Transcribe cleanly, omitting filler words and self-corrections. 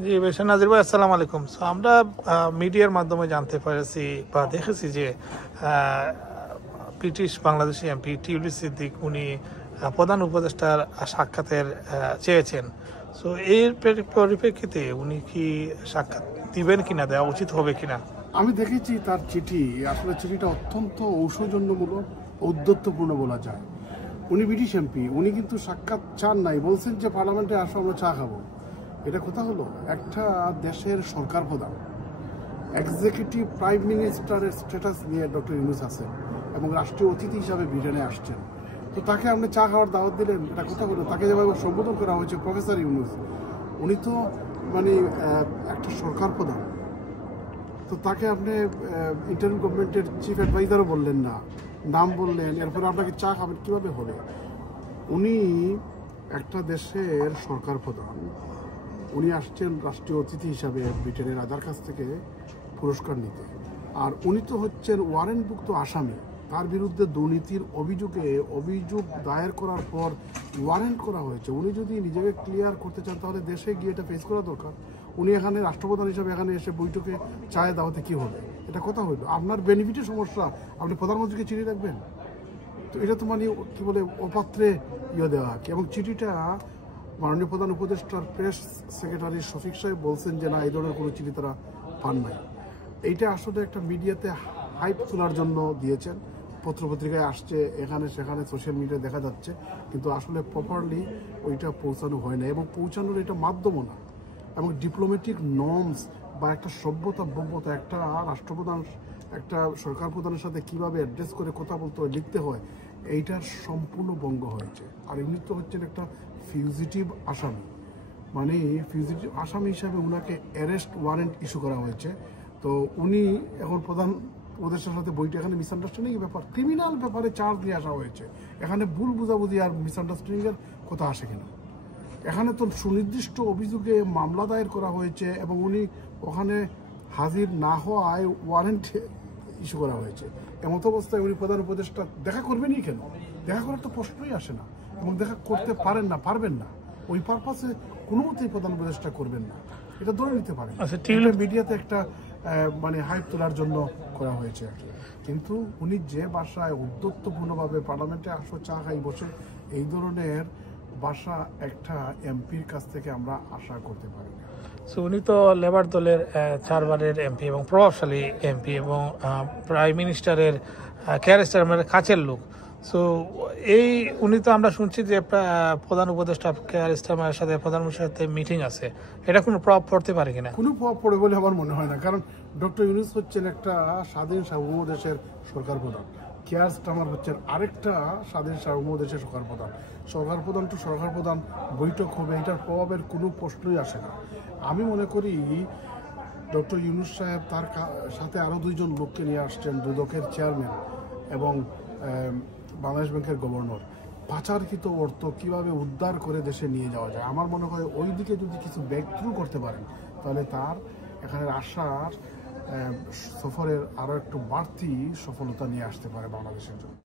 জি বেশন নাজির ভাই, আসসালামু আলাইকুম। সো আমরা মিডিয়ার মাধ্যমে জানতে পেরেছি বা দেখেছি যে British Bangladeshi MP tulip Siddique উনি প্রধান উপদেষ্টার সাক্ষাতের চেয়েছেন। সো এর পরিপ্রেক্ষিতে উনি কি সাক্ষাৎ দিবেন কিনা, দেওয়া উচিত হবে কিনা? আমি দেখেছি তার চিঠি, আসলে চিঠিটা অত্যন্ত ঔষধজন্যমূলক, ঔদ্ধত্যপূর্ণ বলা যায়। উনি ব্রিটিশ এমপি, উনি কিন্তু সাক্ষাৎ চান নাই, বলছেন যে পার্লামেন্টে আসো আমরা চা খাবো। এটা কথা হলো, একটা দেশের সরকার প্রধান এক্সিকিউটিভ প্রাইম মিনিস্টারের স্ট্যাটাস নিয়ে ডক্টর ইউনূস আছেন এবং রাষ্ট্রীয় অতিথি হিসাবে ব্রিটেনে আসছেন, তো তাকে আপনি চা খাওয়ার দাওয়াত দিলেন, এটা কথা হলো। তাকে যেভাবে সম্বোধন করা হয়েছে প্রফেসর ইউনূস, উনি তো মানে একটা সরকার প্রধান, তো তাকে আপনি ইন্টারিম গভর্নমেন্টের চিফ অ্যাডভাইজারও বললেন না, নাম বললেন, এরপরে আপনাকে চা খাবেন কীভাবে হবে? উনি একটা দেশের সরকার প্রধান, উনি আসছেন রাষ্ট্রীয় অতিথি হিসাবে ব্রিটেনের রাজার কাছ থেকে পুরস্কার নিতে, আর উনি তো হচ্ছেন ওয়ারেন্টভুক্ত আসামি। তার বিরুদ্ধে দুর্নীতির অভিযোগ দায়ের করার পর ওয়ারেন্ট করা হয়েছে। উনি যদি নিজেকে ক্লিয়ার করতে চান তাহলে দেশে গিয়ে এটা ফেস করা দরকার। উনি এখানে রাষ্ট্রপ্রধান হিসাবে এখানে এসে বৈঠকে চায় দাওয়াতে কী হবে? এটা কথা হইল। আপনার বেনিফিটের সমস্যা, আপনি প্রধানমন্ত্রীকে চিঠি রাখবেন? তো এটা তো মানে কী বলে, অপাত্রে দেওয়া কি? এবং চিঠিটা মাননীয় প্রধান উপদেষ্টার প্রেস সেক্রেটারি শফিক সাহেব বলছেন যে না, এই ধরনের কোনো চিঠি তারা পান নাই। এইটা আসলে একটা মিডিয়াতে হাইপ তোলার জন্য দিয়েছেন, পত্রপত্রিকায় আসছে, এখানে সেখানে সোশ্যাল মিডিয়ায় দেখা যাচ্ছে, কিন্তু আসলে প্রপারলি ওইটা পৌঁছানো হয় না এবং পৌঁছানোর এটা মাধ্যমও না। এবং ডিপ্লোম্যাটিক নর্মস বা একটা সভ্যতা ভব্যতা, একটা রাষ্ট্রপ্রধান একটা সরকার প্রধানের সাথে কীভাবে অ্যাড্রেস করে কথা বলতে হয়, লিখতে হয়, এইটার সম্পূর্ণ ভঙ্গ হয়েছে। আর এমনি তো হচ্ছেন একটা ফিউজিটিভ আসামি, মানে ফিউজিটিভ আসামি হিসাবে ওনাকে অ্যারেস্ট ওয়ারেন্ট ইস্যু করা হয়েছে। তো উনি এখন প্রধান উপদেষ্টার সাথে বইটা, এখানে মিসআন্ডারস্ট্যান্ডিং ব্যাপার, ক্রিমিনাল ব্যাপারে চার্জ দিয়ে আসা হয়েছে। এখানে ভুল বুঝাবুঝি আর মিসআন্ডারস্ট্যান্ডিংয়ের কথা আসে কিনা? এখানে তো সুনির্দিষ্ট অভিযোগে মামলা দায়ের করা হয়েছে এবং উনি ওখানে হাজির না হওয়ায় ওয়ারেন্ট ইস্যু করা হয়েছে। এমত অবস্থায় উনি প্রধান উপদেষ্টা দেখা করবেনই কেন? দেখা করার তো প্রশ্নই আসে না, এবং দেখা করতে পারবেন না। ওই পারপাসে কোনো মতেই প্রধান উপদেষ্টা করবেন না, এটা ধরে নিতে পারেন। মিডিয়াতে একটা মানে হাইপ তোলার জন্য করা হয়েছে, কিন্তু উনি যে বাসায় উদ্যোক্তপূর্ণভাবে পার্লামেন্টে আসো চা খাই বসে, এই ধরনের বাসা একটা এমপির কাছ থেকে আমরা আশা করতে পারি না। সো উনি তো লেবার দলের 4 বারের এমপি এবং প্রভাবশালী এমপি এবং প্রাইম মিনিস্টারের কেয়ার স্টারমারের কাছের লোক। সো উনি তো আমরা শুনছি যে প্রধান উপদেষ্টা কেয়ার স্টারমারের সাথে প্রধানমন্ত্রীর সাথে মিটিং আছে, এটা কোনো প্রভাব পড়তে পারে কিনা? কোনো প্রভাব পড়ে বলে আমার মনে হয় না, কারণ ডক্টর ইউনূস হচ্ছেন একটা স্বাধীন সার্বভৌম দেশের সরকার প্রধান, কেয়ার স্টারমার হচ্ছেন আরেকটা স্বাধীন সার্বভৌম দেশের সরকার প্রধান। সরকার প্রধান তো সরকার প্রধান, বৈঠক হবে, এটার প্রভাবের কোনো প্রশ্নই আসে না। আমি মনে করি ডক্টর ইউনূস সাহেব তার সাথে আরও 2 জন লোককে নিয়ে আসছেন, দুদকের চেয়ারম্যান এবং বাংলাদেশ ব্যাংকের গভর্নর। পাচারকৃত অর্থ কীভাবে উদ্ধার করে দেশে নিয়ে যাওয়া যায়, আমার মনে হয় ওই দিকে যদি কিছু ব্রেক থ্রু করতে পারেন তাহলে তার এখানে আসার সফরের আরও একটু বাড়তি সফলতা নিয়ে আসতে পারে বাংলাদেশের জন্য।